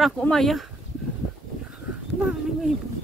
Rako Maya. May ibon.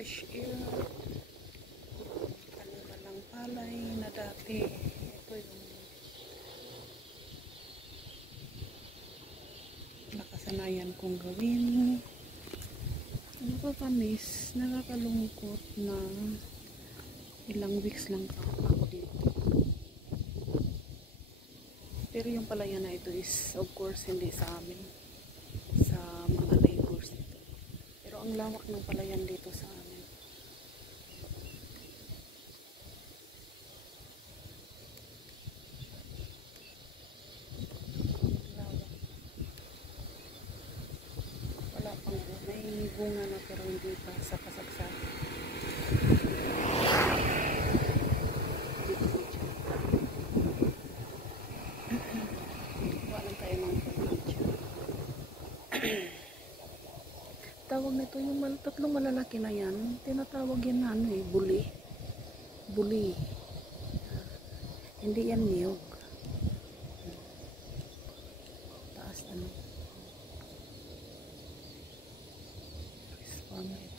Fresh air, kanilang palay na dati. Ito yung nakasanayan kong gawin. Nakakamiss, nakakalungkot na ilang weeks lang ako dito. Pero yung palayan na ito is of course hindi sa amin, sa mga neighbors dito. Pero ang lawak ng palayan dito sa amin. May bunga na pero hindi pa sa kasagsagan. Walang tayo ng pagkakasya. Tawag nito yung tatlong malalaki na yan. Tinatawag yan na ano eh, buli. Buli. Hindi yan niyog. Taas ano.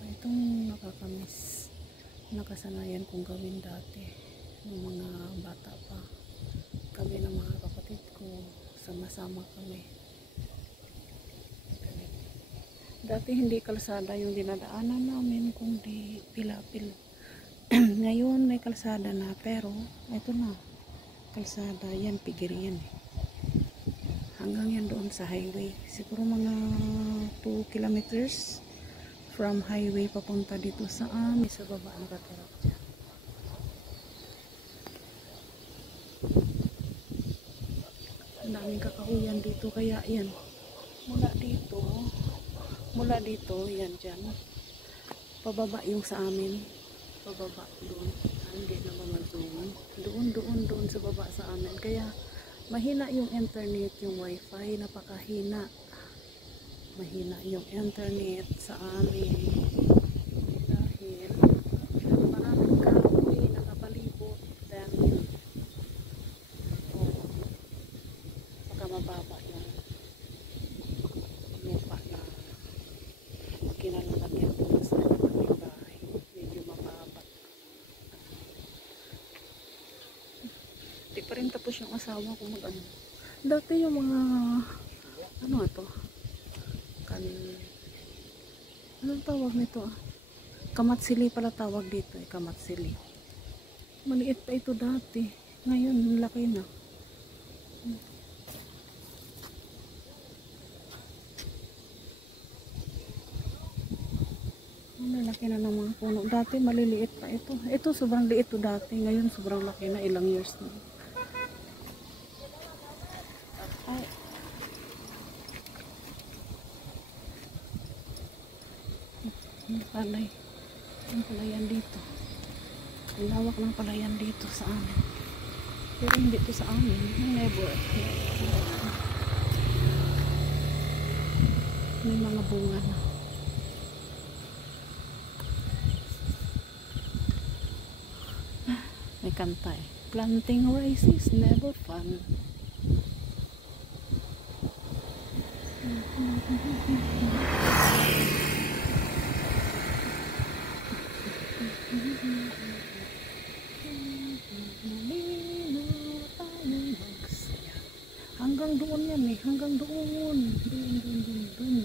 Itong nakakamiss, nakasanayan kong gawin dati ng mga bata pa kami ng mga kapatid ko, sama-sama kami. Dati hindi kalsada yung dinadaanan namin, kundi pilapil. Ngayon may kalsada na, pero ito na kalsada, yan pigirian hanggang yan doon sa highway, siguro mga 2 kilometers from highway papunta dito sa amin. Sa baba nakatira dyan. Ang daming kakahuyan dito, kaya yan mula dito yan dyan pababa yung sa amin, pababa doon, hindi na doon sa baba sa amin, kaya mahina yung internet, yung wifi napakahina. Mahina yung internet sa amin dahil maraming kahoy nakapalibot, then baka mababa yung lupa na kinalalagyan ko sa aming bahay, medyo mababa. Di pa rin tapos yung asawa ko mag ano. Dati yung mga ano ito, anong tawag nito kamatsili pala tawag dito eh, kamatsili. Maliit pa ito dati, ngayon laki na. Malaki na ng mga puno, dati maliliit pa ito. Ito sobrang liit to dati, ngayon sobrang laki na, ilang years na. Ay, palay. Ang palayan dito. Ang lawak ng palayan dito sa amin. Pero hindi ito sa amin. Never. May mga bunga na. May kanta eh. Planting rice is never fun. hanggang doon yan eh. Hanggang doon. Doon.